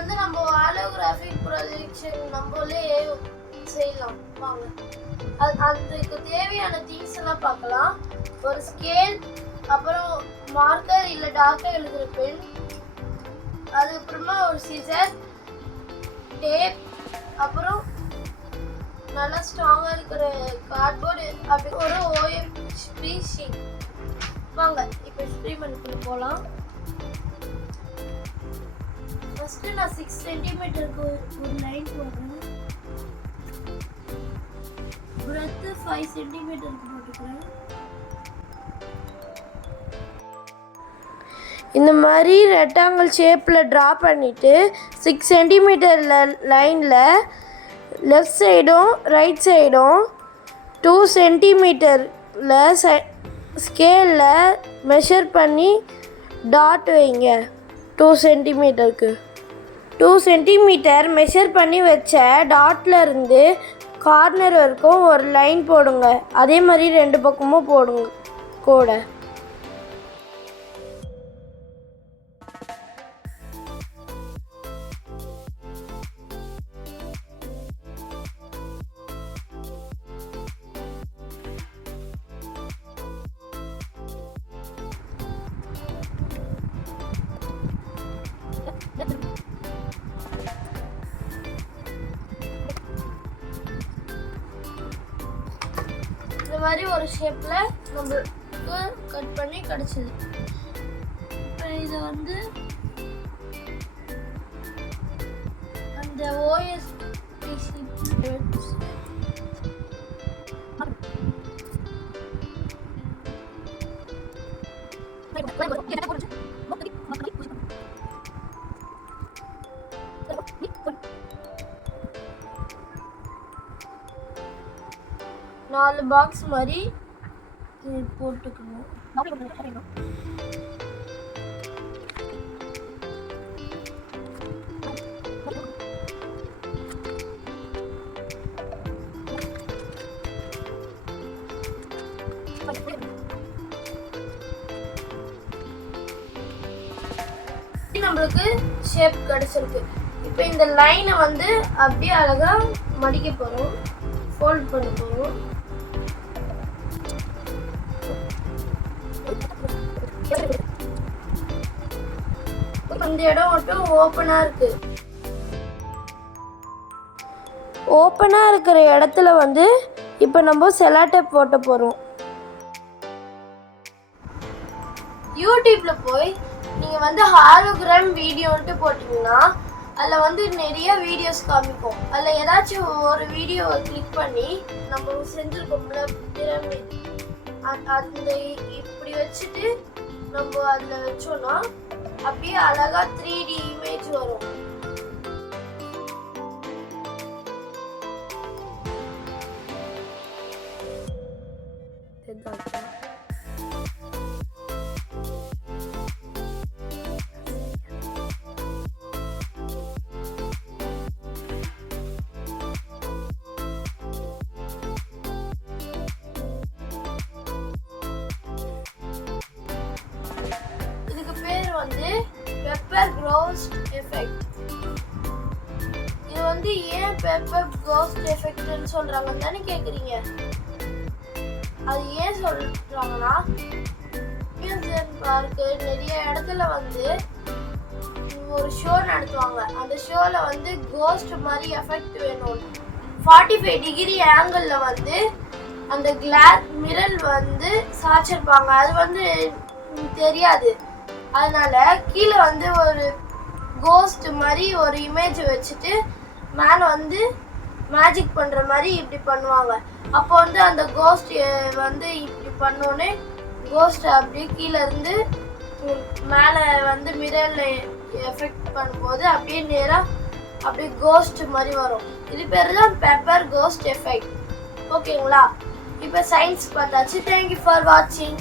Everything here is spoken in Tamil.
வந்து நம்ம ஹாலோகிராஃபிக் ப்ரொஜெக்ஷன் நம்மளே செய்யலாம் வாங்க. அதுக்கு தேவையான திங்ஸ் எல்லாம் பார்க்கலாம். ஒரு ஸ்கேல், அப்புறம் மார்க்கர் இல்லை டார்க்காக எழுதுகிற பென், அதுக்கப்புறமா ஒரு சிசர், டேப், அப்புறம் நல்லா ஸ்ட்ராங்காக இருக்கிற கார்ட்போர்டு, அப்படி ஒரு OSB ஷீட். வாங்க இப்போ எக்ஸ்பெரிமெண்ட்குள்ள போகலாம். ஃபஸ்ட்டு நான் 6 சென்டிமீட்டருக்கு ஒரு லைன் போடுறேன். பிரெத்து 5 சென்டிமீட்டருக்கு போட்டுக்கிறேன். இந்த மாதிரி ரெக்டாங்கிள் ஷேப்பில் ட்ரா பண்ணிவிட்டு 6 சென்டிமீட்டர் லைனில் லெஃப்ட் சைடும் ரைட் சைடும் 2 சென்டிமீட்டரில் ஸ்கேலில் மெஷர் பண்ணி டாட் வைங்க. 2 சென்டிமீட்டருக்கு 2 சென்டிமீட்டர் மெஷர் பண்ணி வச்ச டாட்டில் இருந்து கார்னர் வரைக்கும் ஒரு லைன் போடுங்க. அதே மாதிரி 2 பக்கமும் போடுங்க கூட. இந்த மாதிரி ஒரு ஷேப்பில் நம்மளுக்கு கட் பண்ணி கிடச்சிது. இதை வந்து அந்த OSB ஷீட் நாலு பாக்ஸ் மாதிரி போட்டுக்கணும். நம்மளுக்கு ஷேப் கிடைச்சிருக்கு. இப்போ இந்த லைனை வந்து அப்படியே அழகா மடிக்க போறோம், ஃபோல்ட் பண்ண போறோம். இந்த இடம் மட்டும் ஓப்பனா இருக்கு. ஓப்பனா இருக்கிற இடத்துல வந்து இப்போ நம்ம செலோ டேப் போட்ட போறோம். யூடியூப்ல போய் நீங்க வந்து ஹாலோகிராம் வீடியோன்ட்டு போட்டீங்கன்னா அதில் வந்து நிறைய வீடியோஸ் காமிக்கும். அதில் ஏதாச்சும் ஒரு வீடியோவை கிளிக் பண்ணி நம்ம செஞ்சுருக்கோம்ல பிரமிட், அந்த இப்படி வச்சுட்டு நம்ம அதில் வச்சோன்னா அப்படியே அழகா 3D இமேஜ் வரும். வந்து பெப்பர் கோஸ்ட் எஃபெக்ட். இது வந்து ஏன் பெப்பர் கோஸ்ட் எஃபெக்ட்னு சொல்றாங்கன்னு தானே கேக்குறீங்க. அது ஏன் சொல்றாங்கன்னா பார்க்கு நிறைய இடத்துல வந்து ஒரு ஷோ நடத்துவாங்க. அந்த ஷோல வந்து கோஸ்ட் மாதிரி எஃபெக்ட் வேணும். 45 டிகிரி ஆங்கிள் வந்து அந்த கிளாஸ் மிரர் வந்து சாய்ச்சிருப்பாங்க. அது வந்து தெரியாது. அதனால கீழே வந்து ஒரு கோஸ்ட் மாதிரி ஒரு இமேஜ் வச்சுட்டு மேலே வந்து மேஜிக் பண்ணுற மாதிரி இப்படி பண்ணுவாங்க. அப்போ வந்து அந்த கோஸ்ட் வந்து இப்படி பண்ணோன்னே கோஸ்ட் அப்படியே கீழே இருந்து மேலே வந்து மிரரில் எஃபெக்ட் பண்ணும்போது அப்படியே நேராக அப்படியே கோஸ்ட் மாதிரி வரும். இது பேர் தான் பெப்பர் கோஸ்ட் எஃபெக்ட். ஓகேங்களா? இப்போ சயின்ஸ் பார்த்தாச்சு. தேங்க்யூ ஃபார் வாட்சிங்.